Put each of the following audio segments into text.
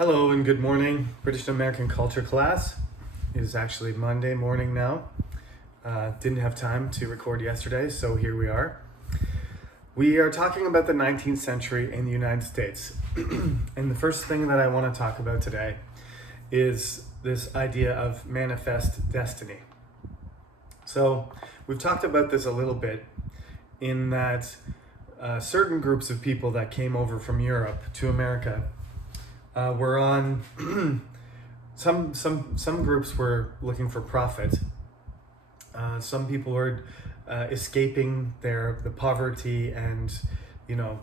Hello and good morning. British and American culture class. It is actually Monday morning now. Didn't have time to record yesterday, so here we are. We are talking about the 19th century in the United States. And the first thing that I want to talk about today is this idea of manifest destiny. So we've talked about this a little bit in that certain groups of people that came over from Europe to America were on some groups were looking for profit. Some people were escaping the poverty and the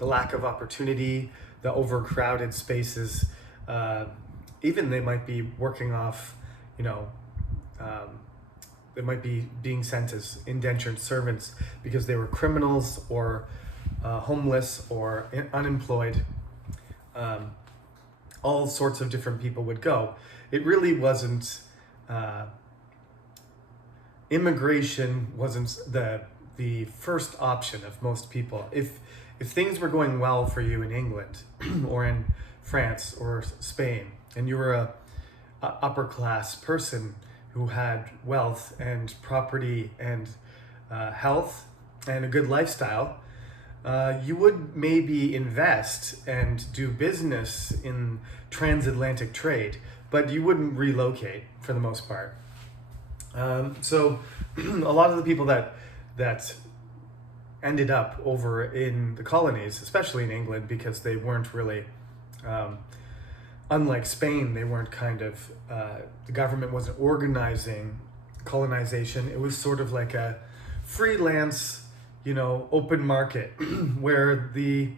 lack of opportunity, the overcrowded spaces. Even they might be working off, they might be being sent as indentured servants because they were criminals or homeless or unemployed. All sorts of different people would go. It really wasn't, immigration wasn't the first option of most people. If things were going well for you in England or in France or Spain, and you were a upper class person who had wealth and property and health and a good lifestyle, you would maybe invest and do business in transatlantic trade, but you wouldn't relocate for the most part. So a lot of the people that ended up over in the colonies, especially in England, because they weren't really, unlike Spain, they weren't the government wasn't organizing colonization. It was sort of like a freelance, open market where the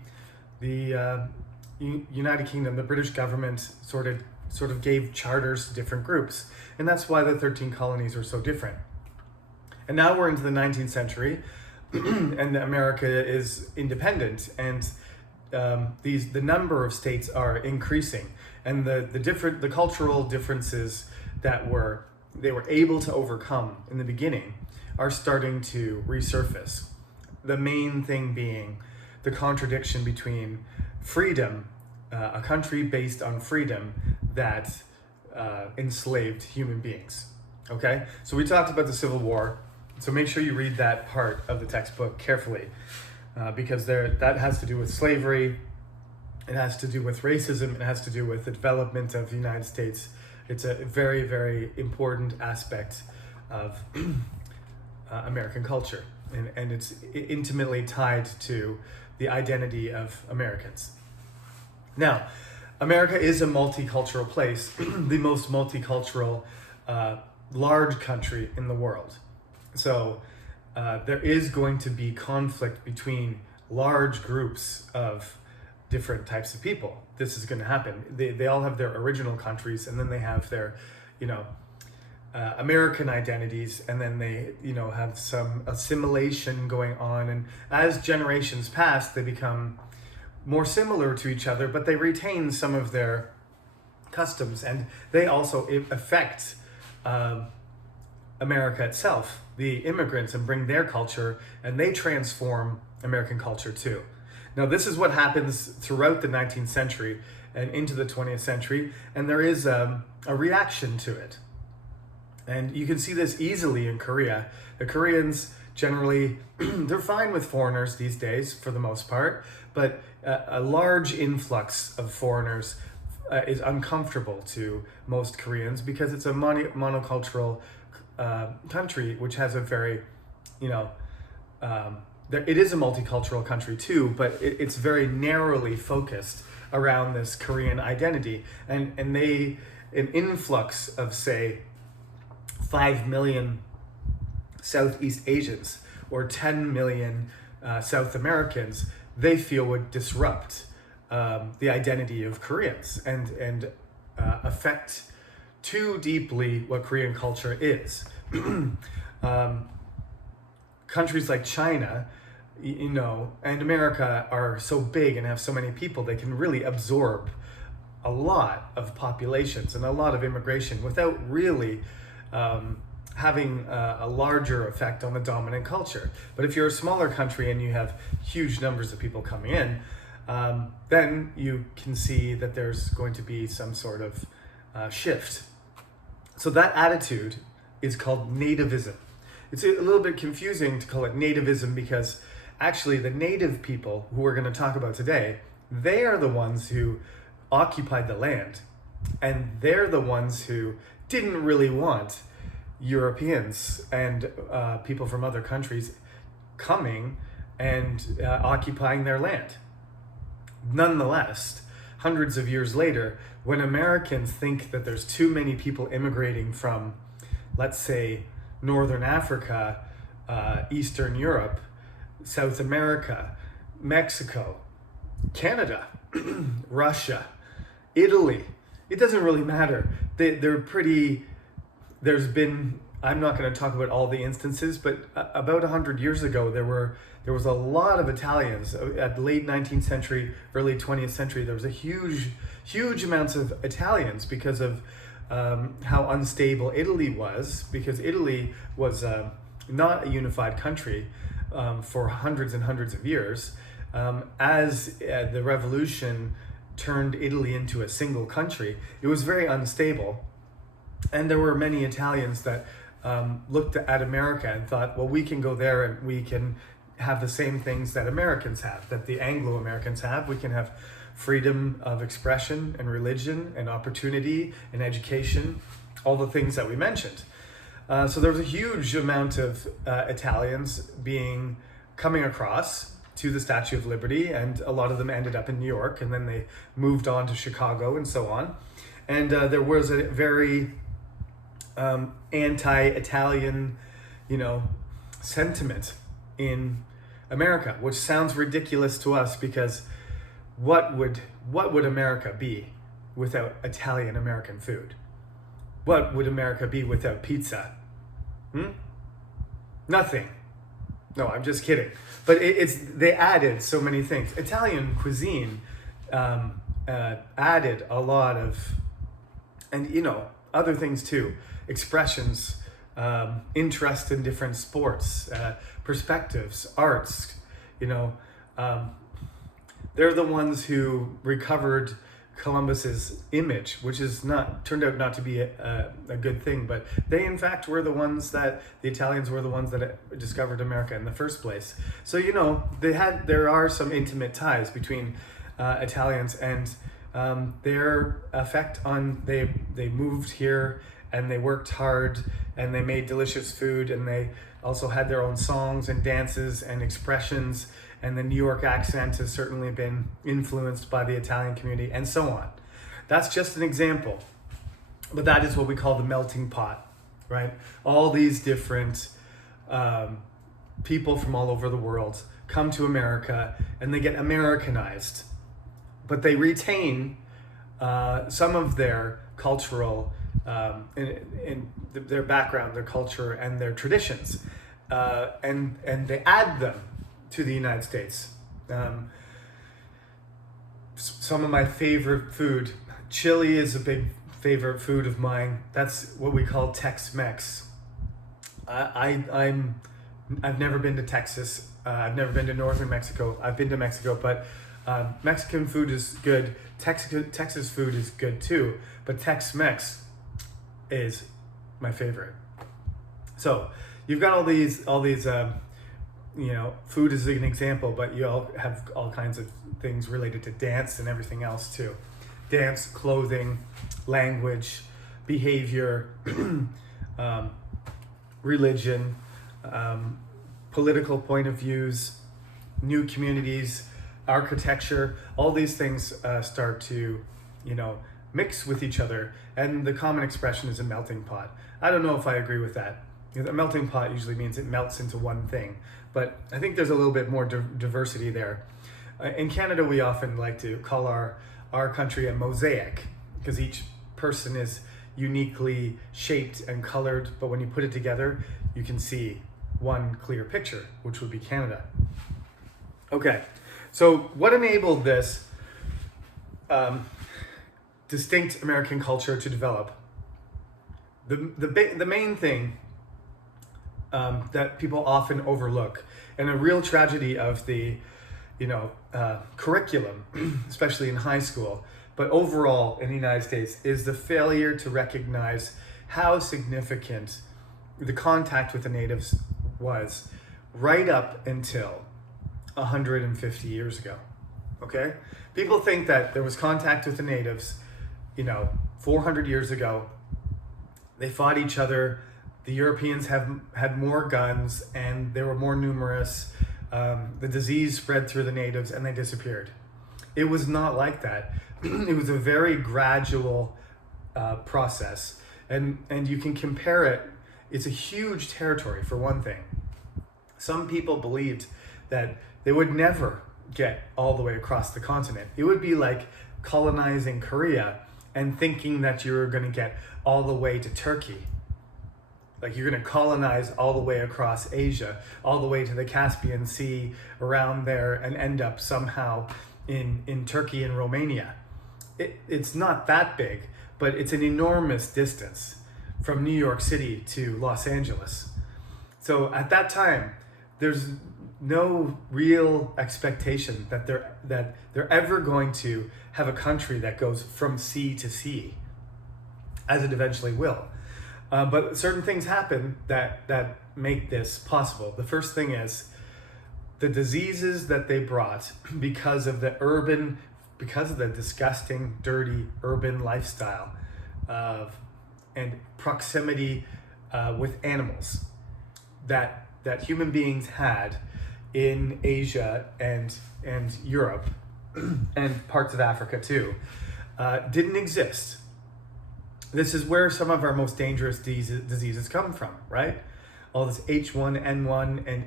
United Kingdom, the British government sort of gave charters to different groups. And that's why the 13 colonies are so different. And now we're into the 19th century and America is independent, and the number of states are increasing, and the cultural differences that they were able to overcome in the beginning are starting to resurface. The main thing being the contradiction between freedom, a country based on freedom that enslaved human beings. Okay, so we talked about the Civil War, so make sure you read that part of the textbook carefully, because that has to do with slavery, it has to do with racism, it has to do with the development of the United States. It's a very, very important aspect of American culture, and it's intimately tied to the identity of Americans. Now, America is a multicultural place, the most multicultural large country in the world. So there is going to be conflict between large groups of different types of people. This is going to happen. They all have their original countries, and then they have their, American identities, and then they, have some assimilation going on. And as generations pass, they become more similar to each other, but they retain some of their customs, and they also affect America itself, the immigrants, and bring their culture, and they transform American culture too. Now, this is what happens throughout the 19th century and into the 20th century, and there is a reaction to it. And you can see this easily in Korea. The Koreans generally, they're fine with foreigners these days for the most part, but a large influx of foreigners is uncomfortable to most Koreans because it's a monocultural country, which has a very, it is a multicultural country too, but it's very narrowly focused around this Korean identity. And an influx of, say, 5 million Southeast Asians or 10 million South Americans, they feel would disrupt the identity of Koreans and affect too deeply what Korean culture is. Countries like China, and America are so big and have so many people, they can really absorb a lot of populations and a lot of immigration without really having a larger effect on the dominant culture. But if you're a smaller country and you have huge numbers of people coming in, then you can see that there's going to be some sort of shift. So that attitude is called nativism. It's a little bit confusing to call it nativism because actually the native people who we're going to talk about today, they are the ones who occupied the land. And they're the ones who didn't really want Europeans and people from other countries coming and occupying their land. Nonetheless, hundreds of years later, when Americans think that there's too many people immigrating from, let's say, Northern Africa, Eastern Europe, South America, Mexico, Canada, Russia, Italy, it doesn't really matter. They're pretty, there's been, I'm not going to talk about all the instances, but about 100 years ago, there was a lot of Italians. At the late 19th century, early 20th century, there was a huge amounts of Italians because of how unstable Italy was, because Italy was not a unified country for hundreds and hundreds of years. As the revolution turned Italy into a single country, it was very unstable. And there were many Italians that looked at America and thought, well, we can go there and we can have the same things that Americans have, that the Anglo-Americans have. We can have freedom of expression and religion and opportunity and education, all the things that we mentioned. So there was a huge amount of Italians coming across to the Statue of Liberty, and a lot of them ended up in New York, and then they moved on to Chicago and so on. And there was a very anti-Italian, sentiment in America, which sounds ridiculous to us because what would America be without Italian American food? What would America be without pizza? Nothing. No, I'm just kidding. But they added so many things. Italian cuisine added a lot of, and other things too, expressions, interest in different sports, perspectives, arts. They're the ones who recovered Columbus's image, which is turned out not to be a good thing, but they in fact were the ones the Italians were the ones that discovered America in the first place. So there are some intimate ties between Italians and their effect on they moved here and they worked hard and they made delicious food and they also had their own songs and dances and expressions. And the New York accent has certainly been influenced by the Italian community and so on. That's just an example. But that is what we call the melting pot, right? All these different people from all over the world come to America and they get Americanized. But they retain some of their cultural, in their background, their culture, and their traditions. And they add them to the United States. Some of my favorite food, chili is a big favorite food of mine. That's what we call Tex-Mex. I've never been to Texas. I've never been to northern Mexico. I've been to Mexico, but Mexican food is good. Texas food is good too, but Tex-Mex is my favorite. So you've got all these. Food is an example, but you all have all kinds of things related to dance and everything else too. Dance, clothing, language, behavior, religion, political point of views, new communities, architecture. All these things start to, mix with each other, and the common expression is a melting pot. I don't know if I agree with that. A melting pot usually means it melts into one thing, but I think there's a little bit more diversity there. In Canada, we often like to call our country a mosaic because each person is uniquely shaped and colored, but when you put it together, you can see one clear picture, which would be Canada. Okay, so what enabled this distinct American culture to develop? The main thing that people often overlook, and a real tragedy of the curriculum, especially in high school, but overall in the United States, is the failure to recognize how significant the contact with the natives was right up until 150 years ago. Okay? People think that there was contact with the natives, 400 years ago. They fought each other. The Europeans had more guns and they were more numerous. The disease spread through the natives and they disappeared. It was not like that. It was a very gradual process. And you can compare it. It's a huge territory, for one thing. Some people believed that they would never get all the way across the continent. It would be like colonizing Korea and thinking that you were going to get all the way to Turkey. Like you're going to colonize all the way across Asia, all the way to the Caspian Sea, around there, and end up somehow in Turkey and Romania. It's not that big, but it's an enormous distance from New York City to Los Angeles. So at that time, there's no real expectation that they're ever going to have a country that goes from sea to sea, as it eventually will. But certain things happen that make this possible. The first thing is the diseases that they brought because of the disgusting, dirty urban lifestyle and proximity with animals that human beings had in Asia and Europe and parts of Africa too, didn't exist. This is where some of our most dangerous diseases come from, right? All this H1N1 and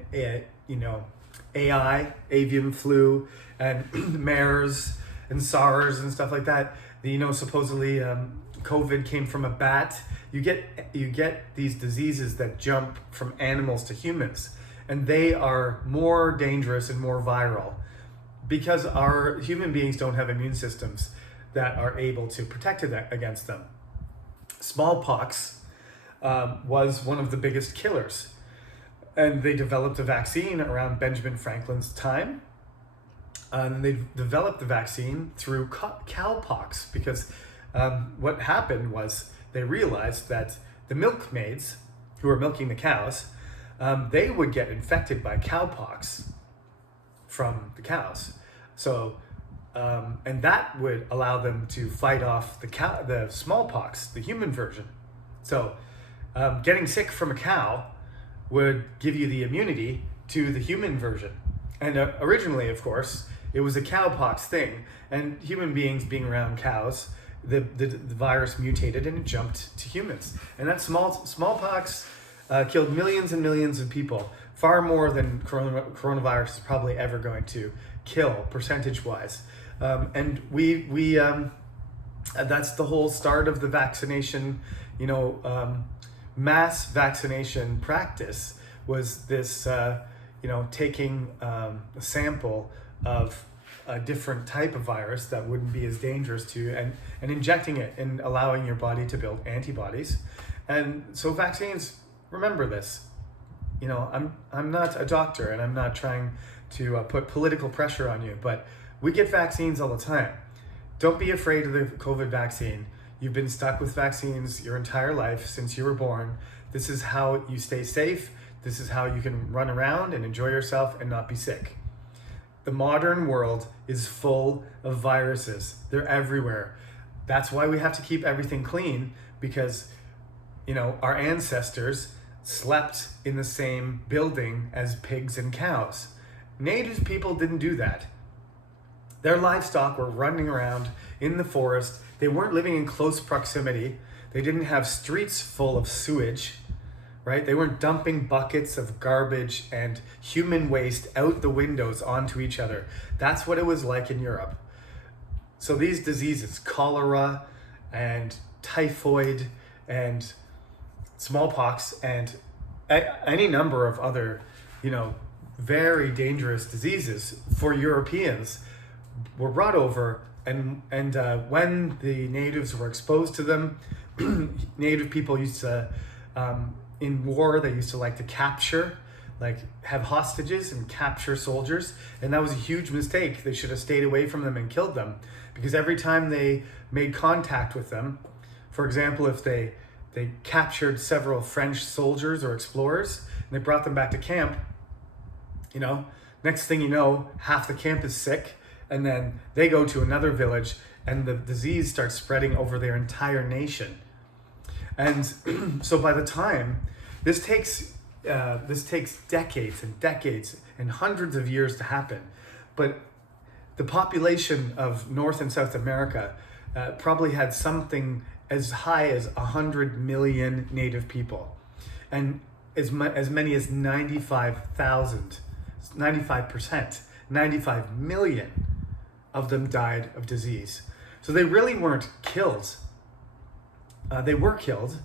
AI, avian flu, and MERS and SARS and stuff like that. Supposedly COVID came from a bat. You get these diseases that jump from animals to humans, and they are more dangerous and more viral because our human beings don't have immune systems that are able to protect against them. Smallpox was one of the biggest killers, and they developed a vaccine around Benjamin Franklin's time. And they developed the vaccine through cowpox because what happened was they realized that the milkmaids who were milking the cows, they would get infected by cowpox from the cows. So, and that would allow them to fight off the smallpox, the human version. So, getting sick from a cow would give you the immunity to the human version. And originally, of course, it was a cowpox thing, and human beings being around cows, the virus mutated and it jumped to humans. And that smallpox killed millions and millions of people, far more than coronavirus is probably ever going to kill percentage-wise. And we that's the whole start of the vaccination, mass vaccination practice was this, taking a sample of a different type of virus that wouldn't be as dangerous to you and injecting it and allowing your body to build antibodies. And so vaccines, remember this, I'm not a doctor and I'm not trying to put political pressure on you, but we get vaccines all the time. Don't be afraid of the COVID vaccine. You've been stuck with vaccines your entire life since you were born. This is how you stay safe. This is how you can run around and enjoy yourself and not be sick. The modern world is full of viruses. They're everywhere. That's why we have to keep everything clean, because, our ancestors slept in the same building as pigs and cows. Native people didn't do that. Their livestock were running around in the forest. They weren't living in close proximity. They didn't have streets full of sewage, right? They weren't dumping buckets of garbage and human waste out the windows onto each other. That's what it was like in Europe. So these diseases, cholera and typhoid and smallpox and any number of other, very dangerous diseases for Europeans were brought over, and when the natives were exposed to them, native people used to, in war, they used to like to capture like have hostages and capture soldiers, and that was a huge mistake. They should have stayed away from them and killed them, because every time they made contact with them, for example, if they captured several French soldiers or explorers and they brought them back to camp, next thing you know, half the camp is sick, and then they go to another village and the disease starts spreading over their entire nation. And so by the time, this takes decades and decades and hundreds of years to happen, but the population of North and South America probably had something as high as 100 million native people, and as many as 95%, 95 million of them died of disease. So they really weren't killed. They were killed,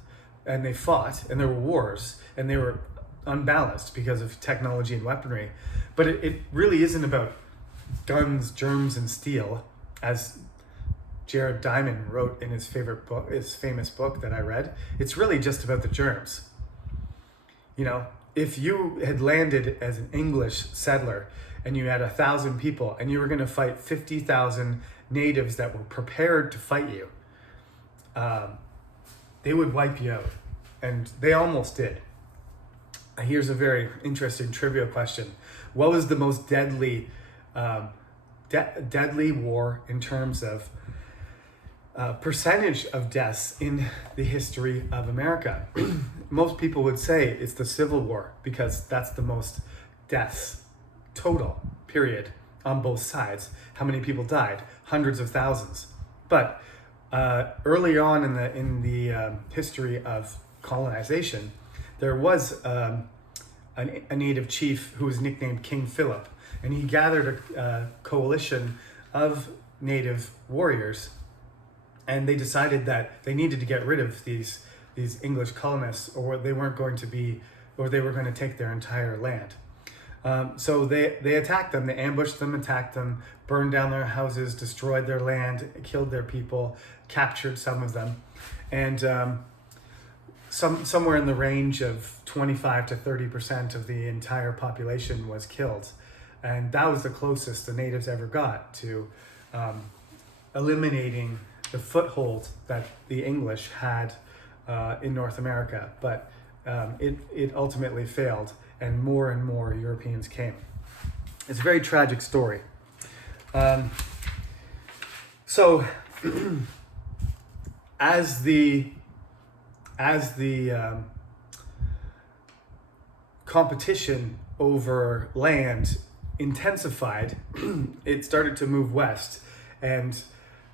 and they fought, and there were wars, and they were unbalanced because of technology and weaponry. But it really isn't about guns, germs, and steel, as Jared Diamond wrote in his famous book that I read. It's really just about the germs. If you had landed as an English settler and you had 1,000 people and you were going to fight 50,000 natives that were prepared to fight you, they would wipe you out. And they almost did. Here's a very interesting trivia question. What was the most deadly war in terms of percentage of deaths in the history of America? Most people would say it's the Civil War, because that's the most deaths total, period, on both sides. How many people died? Hundreds of thousands. But early on in the history of colonization, there was a native chief who was nicknamed King Philip, and he gathered a coalition of native warriors, and they decided that they needed to get rid of these English colonists, or they were going to take their entire land. So they attacked them, they ambushed them, attacked them, burned down their houses, destroyed their land, killed their people, captured some of them, and somewhere in the range of 25 to 30% of the entire population was killed. And that was the closest the natives ever got to eliminating the foothold that the English had in North America. But it ultimately failed, and more Europeans came. It's a very tragic story. So as the competition over land intensified, it started to move west. And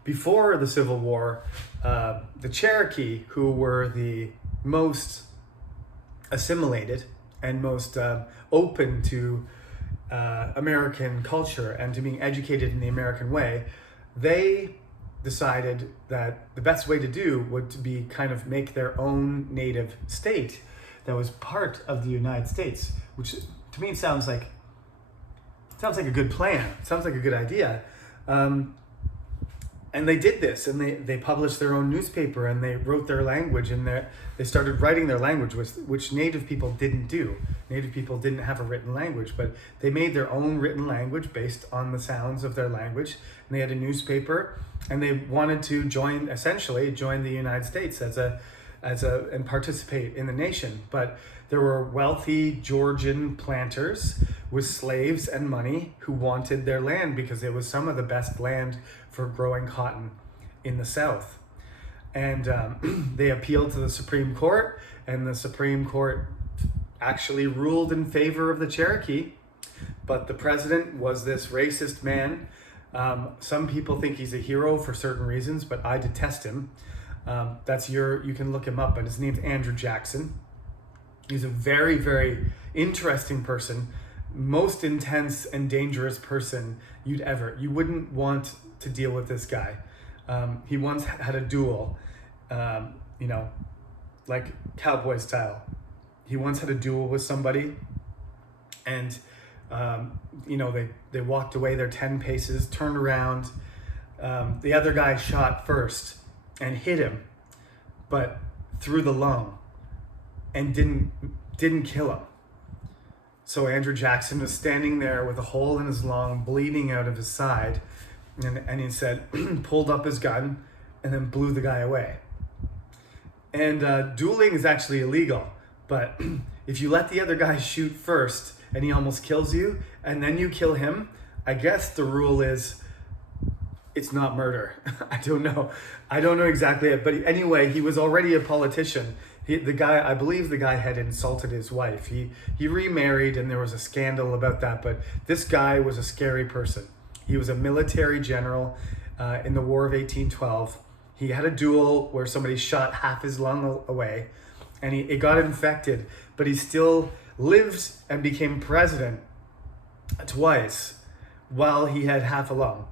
before the Civil War, the Cherokee, who were the most assimilated and most open to American culture and to being educated in the American way, they decided that the best way to do would to be kind of make their own native state that was part of the United States, which to me sounds like a good plan. It sounds like a good idea. And they did this, and they published their own newspaper, and they wrote their language, and they started writing their language, which Native people didn't do. Native people didn't have a written language, but they made their own written language based on the sounds of their language. And they had a newspaper, and they wanted to join the United States and participate in the nation. But there were wealthy Georgian planters with slaves and money who wanted their land because it was some of the best land for growing cotton in the South. And they appealed to the Supreme Court, and the Supreme Court actually ruled in favor of the Cherokee. But the president was this racist man. Some people think he's a hero for certain reasons, but I detest him. You can look him up, but his name's Andrew Jackson. He's a very, very interesting person, most intense and dangerous person you wouldn't want to deal with this guy. He once had a duel, like cowboy style. He once had a duel with somebody, and they walked away their 10 paces, turned around. The other guy shot first and hit him, but through the lung, and didn't kill him. So Andrew Jackson was standing there with a hole in his lung, bleeding out of his side, and he said, pulled up his gun, and then blew the guy away. And dueling is actually illegal, but if you let the other guy shoot first and he almost kills you, and then you kill him, I guess the rule is it's not murder. I don't know exactly it, but anyway, he was already a politician. I believe the guy had insulted his wife. He remarried, and there was a scandal about that, but this guy was a scary person. He was a military general in the War of 1812. He had a duel where somebody shot half his lung away, and it got infected, but he still lived and became president twice while he had half a lung.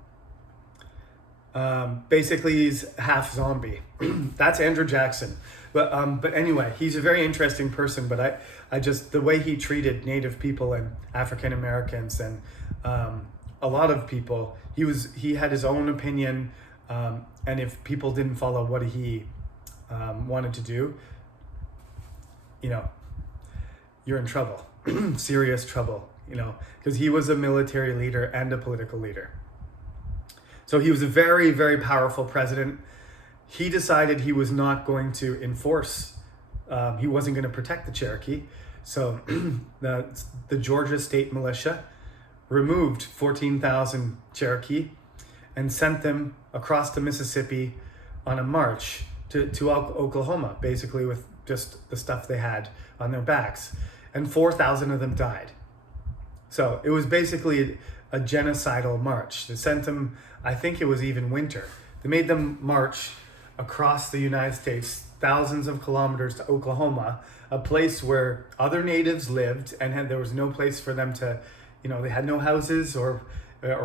Basically, he's half zombie. That's Andrew Jackson. But anyway, he's a very interesting person. But I just, the way he treated Native people and African Americans and a lot of people, he had his own opinion. And if people didn't follow what he wanted to do, you're in trouble, serious trouble, because he was a military leader and a political leader. So he was a very, very powerful president. He decided he was not going to enforce, he wasn't going to protect the Cherokee. So the Georgia State Militia removed 14,000 Cherokee and sent them across the Mississippi on a march to Oklahoma, basically with just the stuff they had on their backs. And 4,000 of them died. So it was basically a genocidal march. They sent them, I think it was even winter. They made them march across the United States, thousands of kilometers to Oklahoma, a place where other natives lived, and there was no place for them to, they had no houses or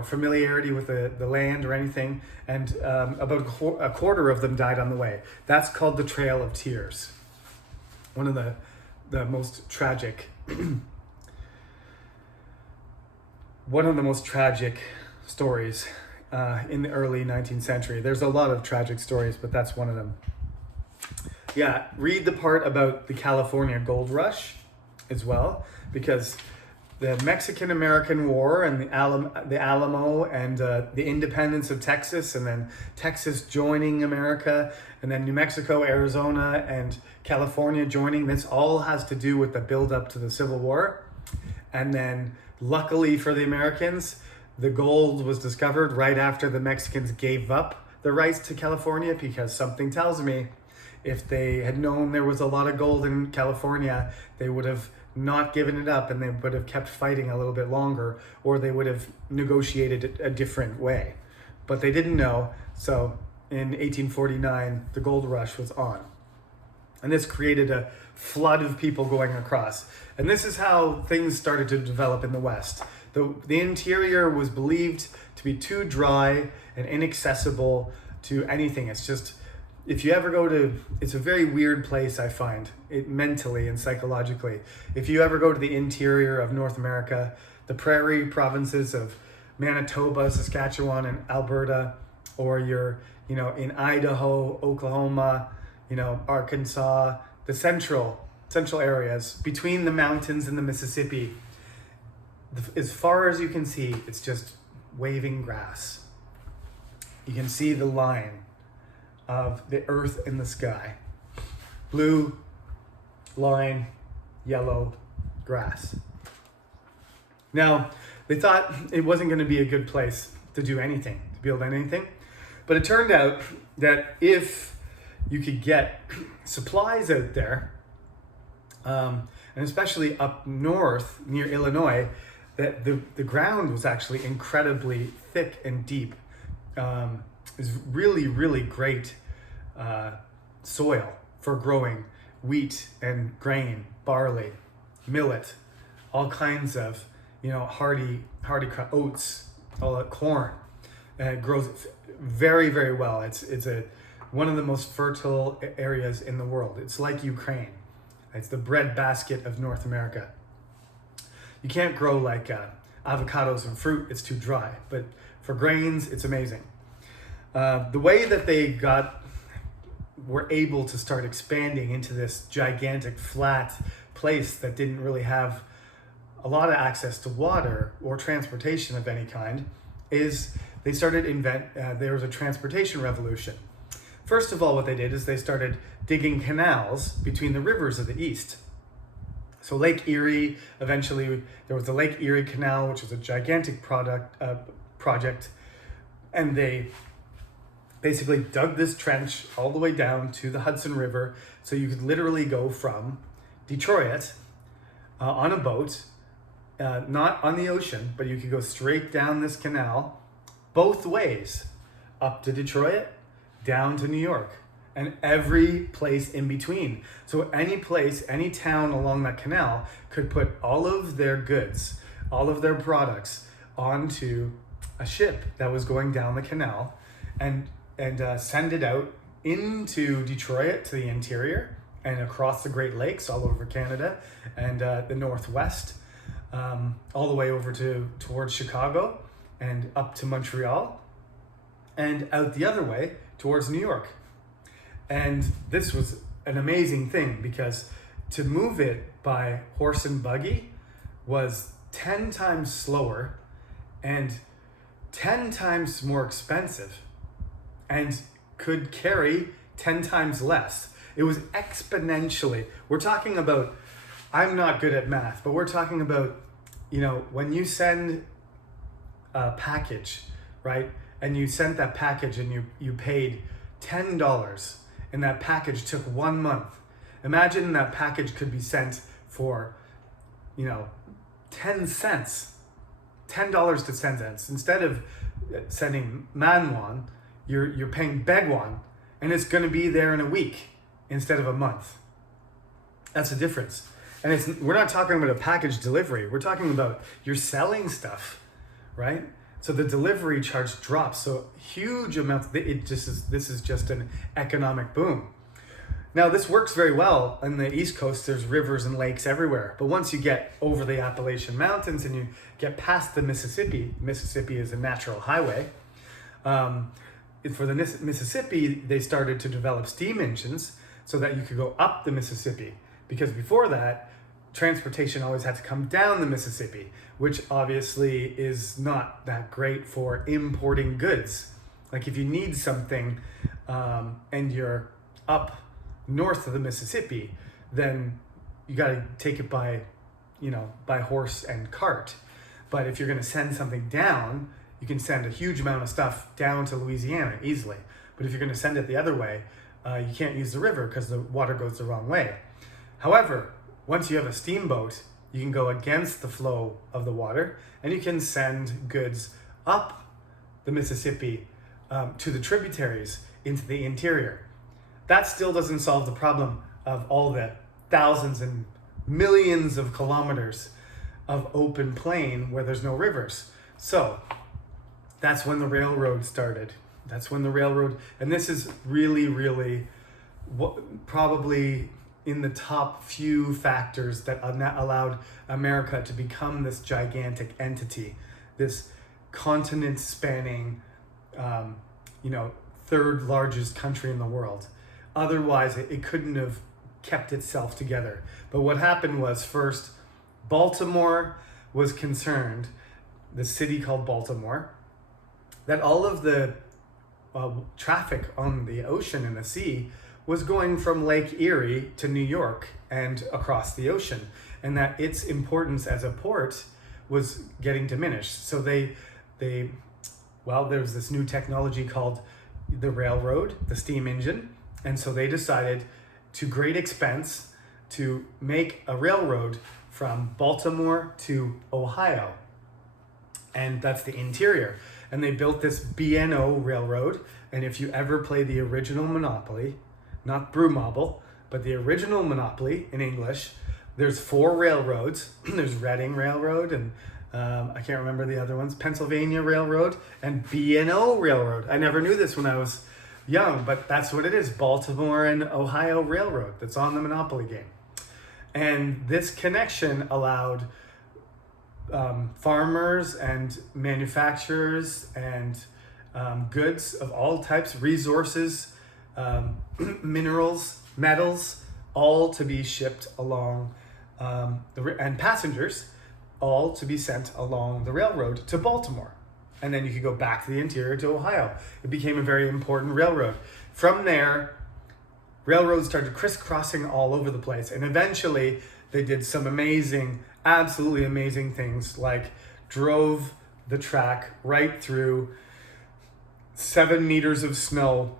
familiarity with the land or anything, and about a quarter of them died on the way. That's called the Trail of Tears. One of the most tragic stories in the early 19th century. There's a lot of tragic stories, but that's one of them. Yeah, read the part about the California Gold Rush as well, because the Mexican-American War and the Alamo and the independence of Texas, and then Texas joining America, and then New Mexico, Arizona, and California joining. This all has to do with the build-up to the Civil War. And then, luckily for the Americans, the gold was discovered right after the Mexicans gave up the rights to California, because something tells me if they had known there was a lot of gold in California, they would have not given it up, and they would have kept fighting a little bit longer, or they would have negotiated a different way. But they didn't know, so in 1849, the gold rush was on. And this created a flood of people going across. And this is how things started to develop in the West. The interior was believed to be too dry and inaccessible to anything. It's just, if you ever go to, it's a very weird place, I find, it mentally and psychologically. If you ever go to the interior of North America, the prairie provinces of Manitoba, Saskatchewan, and Alberta, or you're, in Idaho, Oklahoma, Arkansas, the central areas between the mountains and the Mississippi, as far as you can see, it's just waving grass. You can see the line of the earth in the sky. Blue line, yellow grass. Now, they thought it wasn't going to be a good place to do anything, to build anything. But it turned out that if you could get supplies out there, and especially up north near Illinois, that the ground was actually incredibly thick and deep. Is really, really great soil for growing wheat and grain, barley, millet, all kinds of hardy oats, all that corn. It grows very, very well. It's one of the most fertile areas in the world. It's like Ukraine. It's the breadbasket of North America. You can't grow like avocados and fruit. It's too dry. But for grains, it's amazing. The way that they were able to start expanding into this gigantic flat place that didn't really have a lot of access to water or transportation of any kind, is they started there was a transportation revolution. First of all, what they did is they started digging canals between the rivers of the East. So Lake Erie, eventually there was the Lake Erie Canal, which was a gigantic project, and they basically dug this trench all the way down to the Hudson River, so you could literally go from Detroit on a boat, not on the ocean, but you could go straight down this canal both ways, up to Detroit, down to New York, and every place in between. So any place, any town along that canal could put all of their goods, all of their products onto a ship that was going down the canal and send it out into Detroit to the interior and across the Great Lakes all over Canada and the Northwest, all the way over towards Chicago and up to Montreal and out the other way towards New York. And this was an amazing thing because to move it by horse and buggy was 10 times slower and 10 times more expensive and could carry 10 times less. It was exponentially. We're talking about, I'm not good at math, but we're talking about, when you send a package, right? And you sent that package and you paid $10 and that package took 1 month. Imagine that package could be sent for, 10 cents, $10 to 10 cents. Instead of sending manwon, you're paying begwon, and it's going to be there in a week instead of a month. That's the difference. And we're not talking about a package delivery. We're talking about you're selling stuff, right? So the delivery charge drops. So huge amounts. This is just an economic boom. Now this works very well on the East Coast. There's rivers and lakes everywhere. But once you get over the Appalachian Mountains and you get past the Mississippi is a natural highway. For the Mississippi, they started to develop steam engines so that you could go up the Mississippi. Because before that, transportation always had to come down the Mississippi, which obviously is not that great for importing goods. Like if you need something and you're up north of the Mississippi, then you got to take it by horse and cart. But if you're going to send something down, you can send a huge amount of stuff down to Louisiana easily. But if you're going to send it the other way, you can't use the river because the water goes the wrong way. However, once you have a steamboat, you can go against the flow of the water and you can send goods up the Mississippi to the tributaries into the interior. That still doesn't solve the problem of all the thousands and millions of kilometers of open plain where there's no rivers. So that's when the railroad started. And this is really, really probably in the top few factors that allowed America to become this gigantic entity, this continent-spanning, third largest country in the world. Otherwise, it couldn't have kept itself together. But what happened was, first, Baltimore was concerned, the city called Baltimore, that all of the traffic on the ocean and the sea was going from Lake Erie to New York and across the ocean, and that its importance as a port was getting diminished. So there was this new technology called the railroad, the steam engine, and so they decided to great expense to make a railroad from Baltimore to Ohio, and that's the interior. And they built this B&O railroad, and if you ever play the original Monopoly, not Brewmobile, but the original Monopoly in English, there's 4 railroads. There's Reading Railroad, and I can't remember the other ones, Pennsylvania Railroad, and B&O Railroad. I never knew this when I was young, but that's what it is, Baltimore and Ohio Railroad, that's on the Monopoly game. And this connection allowed farmers and manufacturers and goods of all types, resources, minerals, metals, all to be shipped along and passengers all to be sent along the railroad to Baltimore. And then you could go back to the interior to Ohio. It became a very important railroad. From there, railroads started crisscrossing all over the place. And eventually, they did some amazing, absolutely amazing things, like drove the track right through 7 meters of snow,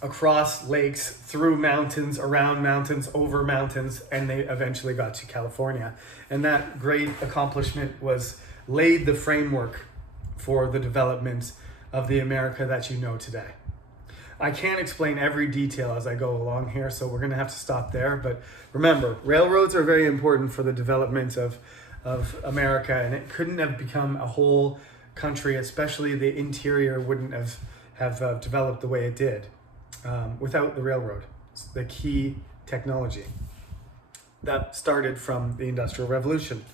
across lakes, through mountains, around mountains, over mountains, and they eventually got to California. And that great accomplishment laid the framework for the development of the America that you know today. I can't explain every detail as I go along here, so we're going to have to stop there. But remember, railroads are very important for the development of America, and it couldn't have become a whole country, especially the interior wouldn't have developed the way it did without the railroad. It's the key technology that started from the Industrial Revolution.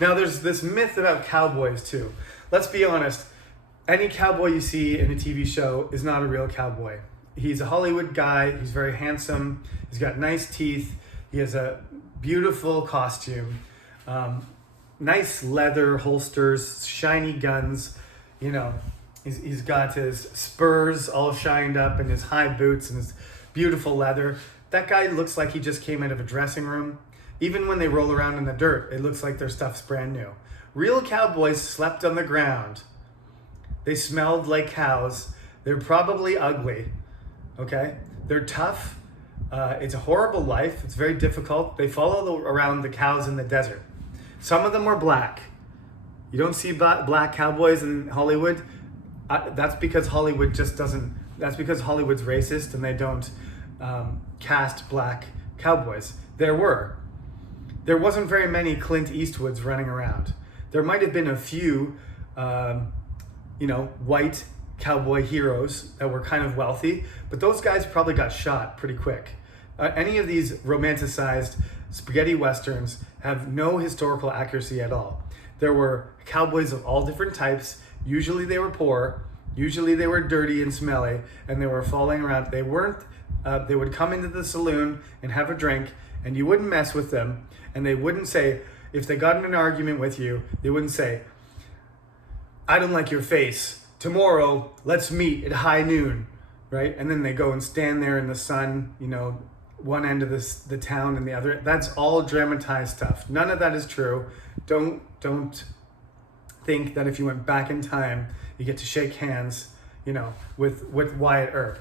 Now, there's this myth about cowboys too. Let's be honest. Any cowboy you see in a TV show is not a real cowboy. He's a Hollywood guy. He's very handsome. He's got nice teeth. He has a beautiful costume, nice leather holsters, shiny guns. You know, he's got his spurs all shined up and his high boots and his beautiful leather. That guy looks like he just came out of a dressing room. Even when they roll around in the dirt, it looks like their stuff's brand new. Real cowboys slept on the ground. They smelled like cows. They're probably ugly, okay? They're tough. It's a horrible life. It's very difficult. They follow around the cows in the desert. Some of them were black. You don't see black cowboys in Hollywood. That's because Hollywood that's because Hollywood's racist and they don't cast black cowboys. There wasn't very many Clint Eastwoods running around. There might have been a few, white cowboy heroes that were kind of wealthy, but those guys probably got shot pretty quick. Any of these romanticized spaghetti westerns have no historical accuracy at all. There were cowboys of all different types. Usually they were poor. Usually they were dirty and smelly, and they were falling around. They would come into the saloon and have a drink, and you wouldn't mess with them. And they wouldn't say, if they got in an argument with you, they wouldn't say, "I don't like your face. Tomorrow, let's meet at high noon," right? And then they go and stand there in the sun, one end of the town and the other. That's all dramatized stuff. None of that is true. Don't think that if you went back in time, you get to shake hands, with Wyatt Earp.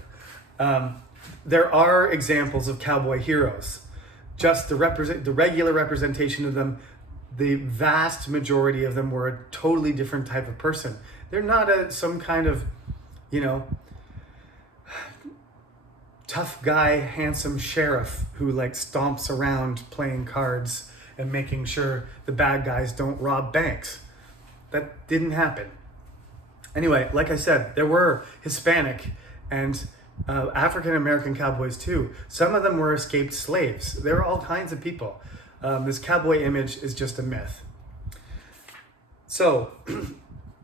There are examples of cowboy heroes. Just the regular representation of them, the vast majority of them were a totally different type of person. They're not some kind of, tough guy, handsome sheriff who stomps around playing cards and making sure the bad guys don't rob banks. That didn't happen. Anyway, like I said, there were Hispanic and African American cowboys too. Some of them were escaped slaves. There were all kinds of people. This cowboy image is just a myth. So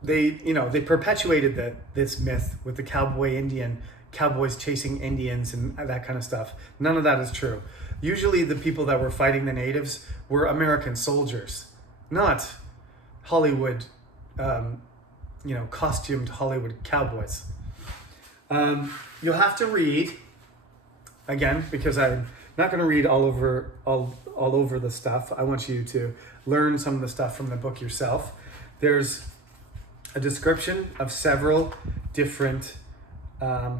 they perpetuated this myth with the cowboys chasing Indians and that kind of stuff. None of that is true. Usually the people that were fighting the natives were American soldiers, not Hollywood, costumed Hollywood cowboys. You'll have to read, again, because I'm not going to read all over the stuff. I want you to learn some of the stuff from the book yourself. There's a description of several different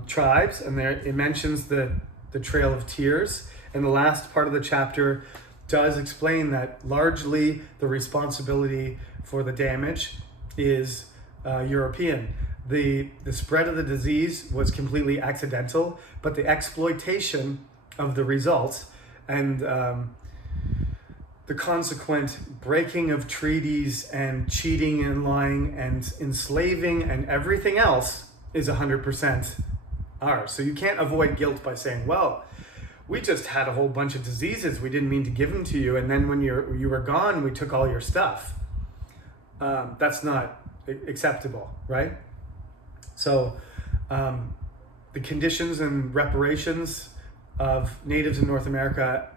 tribes, and there it mentions the Trail of Tears, and the last part of the chapter does explain that largely the responsibility for the damage is European. The spread of the disease was completely accidental, but the exploitation of the results and the consequent breaking of treaties and cheating and lying and enslaving and everything else is 100% ours. So you can't avoid guilt by saying, well, we just had a whole bunch of diseases. We didn't mean to give them to you. And then when you were gone, we took all your stuff. That's not acceptable, right? So the conditions and reparations of natives in North America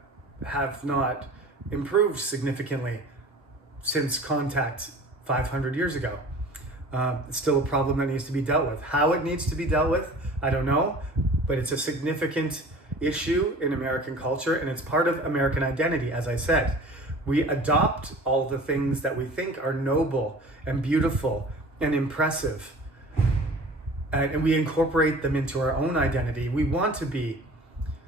have not improved significantly since contact 500 years ago. It's still a problem that needs to be dealt with. How it needs to be dealt with, I don't know, but it's a significant issue in American culture, and it's part of American identity, as I said. We adopt all the things that we think are noble and beautiful and impressive, and we incorporate them into our own identity. We want to be,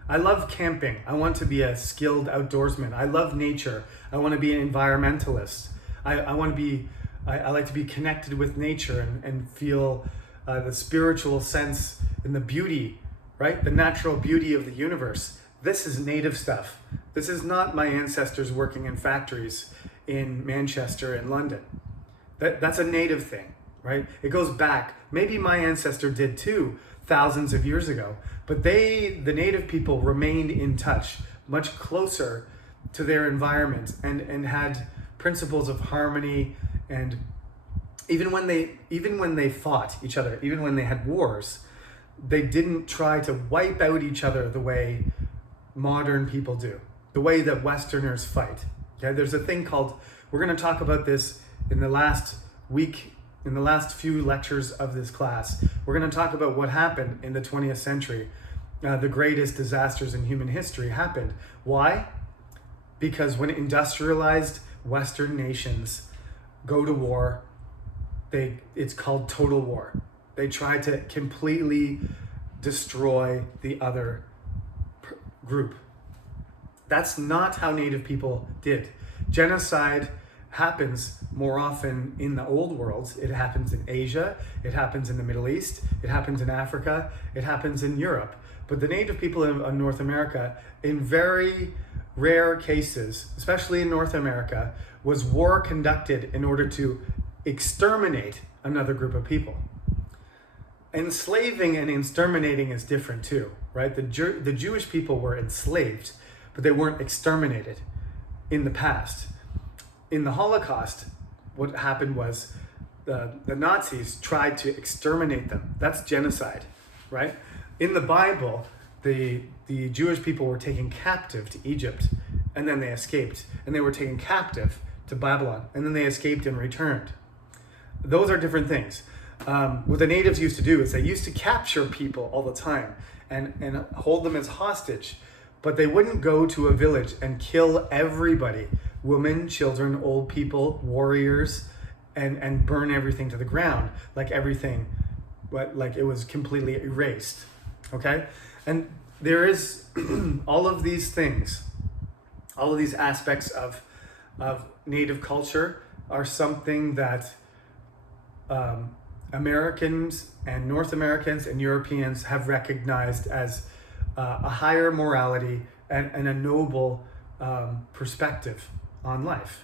I love camping. I want to be a skilled outdoorsman. I love nature. I want to be an environmentalist. I want to be, I like to be connected with nature and feel the spiritual sense and the beauty, right? The natural beauty of the universe. This is native stuff. This is not my ancestors working in factories in Manchester and London. That's a native thing, right? It goes back. Maybe my ancestor did too, thousands of years ago, but the native people remained in touch, much closer to their environment and had principles of harmony. And even when they fought each other, even when they had wars, they didn't try to wipe out each other the way modern people do, the way that Westerners fight. Okay, there's a thing called, we're going to talk about this in the last week, in the last few lectures of this class. We're going to talk about what happened in the 20th century. The greatest disasters in human history happened. Why? Because when industrialized Western nations go to war, it's called total war. They try to completely destroy the other group. That's not how Native people did. Genocide happens more often in the old world. It happens in Asia, it happens in the Middle East, it happens in Africa, it happens in Europe. But the Native people in North America, in very rare cases, especially in North America, was war conducted in order to exterminate another group of people. Enslaving and exterminating is different too, right? The Jewish people were enslaved, but they weren't exterminated in the past. In the Holocaust, what happened was the Nazis tried to exterminate them. That's genocide, right? In the Bible, the Jewish people were taken captive to Egypt, and then they escaped. And they were taken captive to Babylon, and then they escaped and returned. Those are different things. What the natives used to do is they used to capture people all the time and hold them as hostage, but they wouldn't go to a village and kill everybody, women, children, old people, warriors, and burn everything to the ground, like it was completely erased, okay? And there is all of these things, all of these aspects of Native culture are something that Americans and North Americans and Europeans have recognized as a higher morality and a noble perspective on life,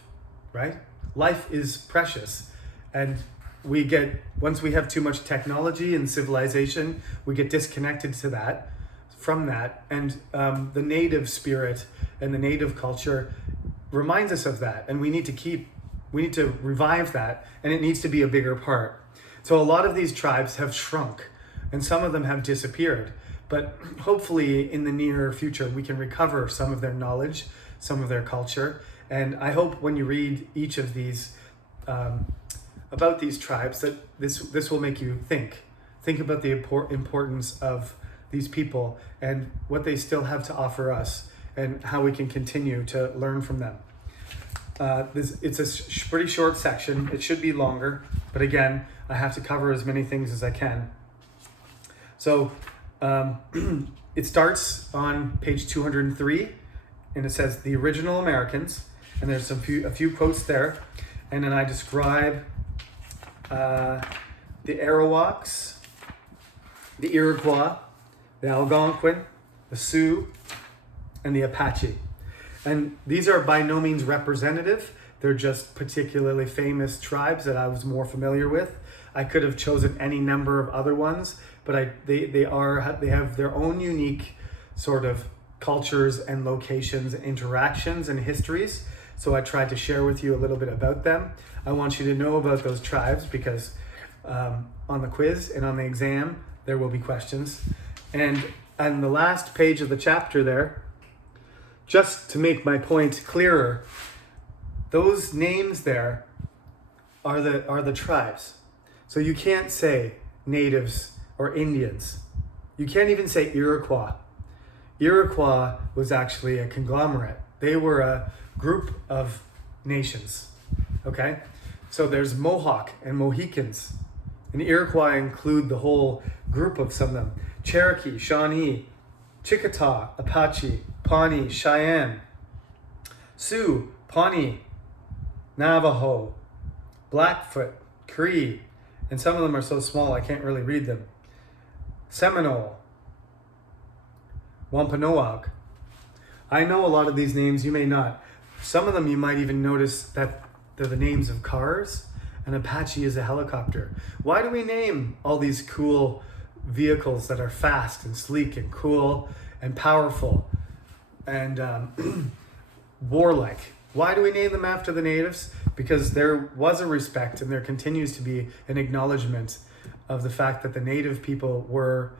right? Life is precious, and once we have too much technology and civilization, we get disconnected from that, and the native spirit and the native culture reminds us of that, and we need to revive that, and it needs to be a bigger part. So a lot of these tribes have shrunk, and some of them have disappeared, but hopefully in the near future we can recover some of their knowledge, some of their culture, and I hope when you read each of these about these tribes that this will make you think about the importance of these people and what they still have to offer us and how we can continue to learn from them. It's a pretty short section. It should be longer, but again, I have to cover as many things as I can. So it starts on page 203, and it says the original Americans, and there's a few quotes there, and then I describe the Arawaks, the Iroquois, the Algonquin, the Sioux, and the Apache. And these are by no means representative. They're just particularly famous tribes that I was more familiar with. I could have chosen any number of other ones, but they have their own unique sort of cultures and locations, and interactions and histories. So I tried to share with you a little bit about them. I want you to know about those tribes because on the quiz and on the exam, there will be questions. And on the last page of the chapter there, just to make my point clearer, those names there are the tribes. So you can't say natives or Indians. You can't even say Iroquois. Iroquois was actually a conglomerate. They were a group of nations, okay? So there's Mohawk and Mohicans. And Iroquois include the whole group of some of them. Cherokee, Shawnee, Chickasaw, Apache, Pawnee, Cheyenne, Sioux, Pawnee, Navajo, Blackfoot, Cree, and some of them are so small I can't really read them. Seminole, Wampanoag. I know a lot of these names, you may not. Some of them you might even notice that they're the names of cars, and Apache is a helicopter. Why do we name all these cool vehicles that are fast and sleek and cool and powerful and warlike? Why do we name them after the natives? Because there was a respect and there continues to be an acknowledgement of the fact that the native people were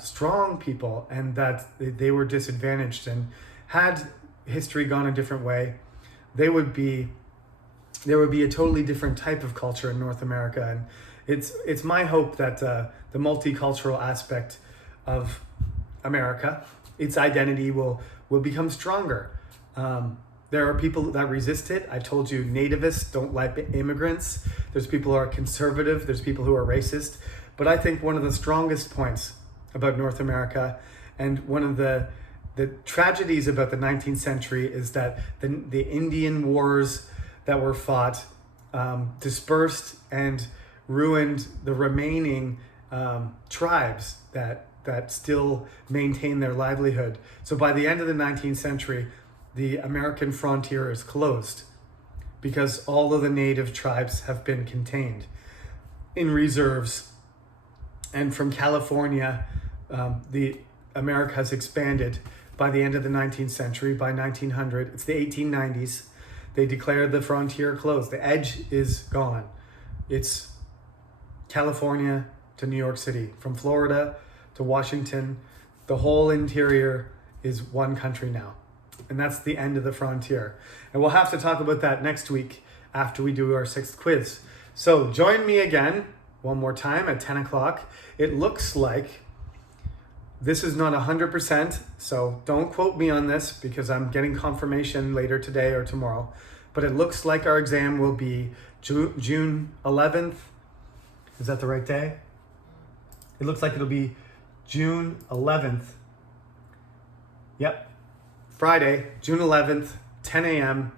strong people and that they were disadvantaged, and had history gone a different way, there would be a totally different type of culture in North America. And it's my hope that the multicultural aspect of America, its identity will become stronger. There are people that resist it. I told you nativists don't like immigrants. There's people who are conservative. There's people who are racist. But I think one of the strongest points about North America, and one of the tragedies about the 19th century, is that the Indian wars that were fought dispersed and ruined the remaining tribes that still maintain their livelihood. So by the end of the 19th century, the American frontier is closed because all of the native tribes have been contained in reserves. And from California, the America has expanded. By the end of the 19th century, by 1900, it's the 1890s, they declared the frontier closed. The edge is gone. It's California to New York City, from Florida to Washington. The whole interior is one country now. And that's the end of the frontier. And we'll have to talk about that next week after we do our 6th quiz. So join me again one more time at 10 o'clock. It looks like this is not 100%, so don't quote me on this because I'm getting confirmation later today or tomorrow. But it looks like our exam will be June 11th. Is that the right day? It looks like it'll be June 11th. Yep. Friday, June 11th, 10 a.m.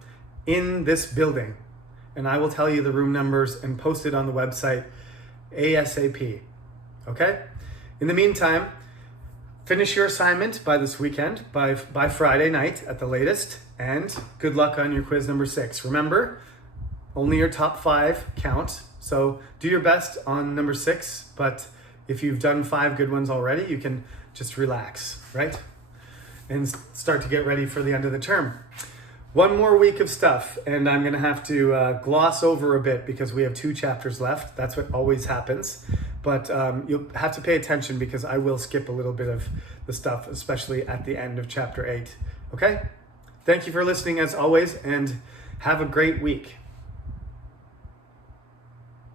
in this building. And I will tell you the room numbers and post it on the website ASAP. Okay? In the meantime, finish your assignment by this weekend, by Friday night at the latest, and good luck on your quiz number 6. Remember, only your top 5 count, so do your best on number 6, but if you've done 5 good ones already, you can just relax, right? And start to get ready for the end of the term. One more week of stuff, and I'm gonna have to gloss over a bit because we have 2 chapters left. That's what always happens. But you'll have to pay attention because I will skip a little bit of the stuff, especially at the end of chapter 8. Okay? Thank you for listening as always, and have a great week.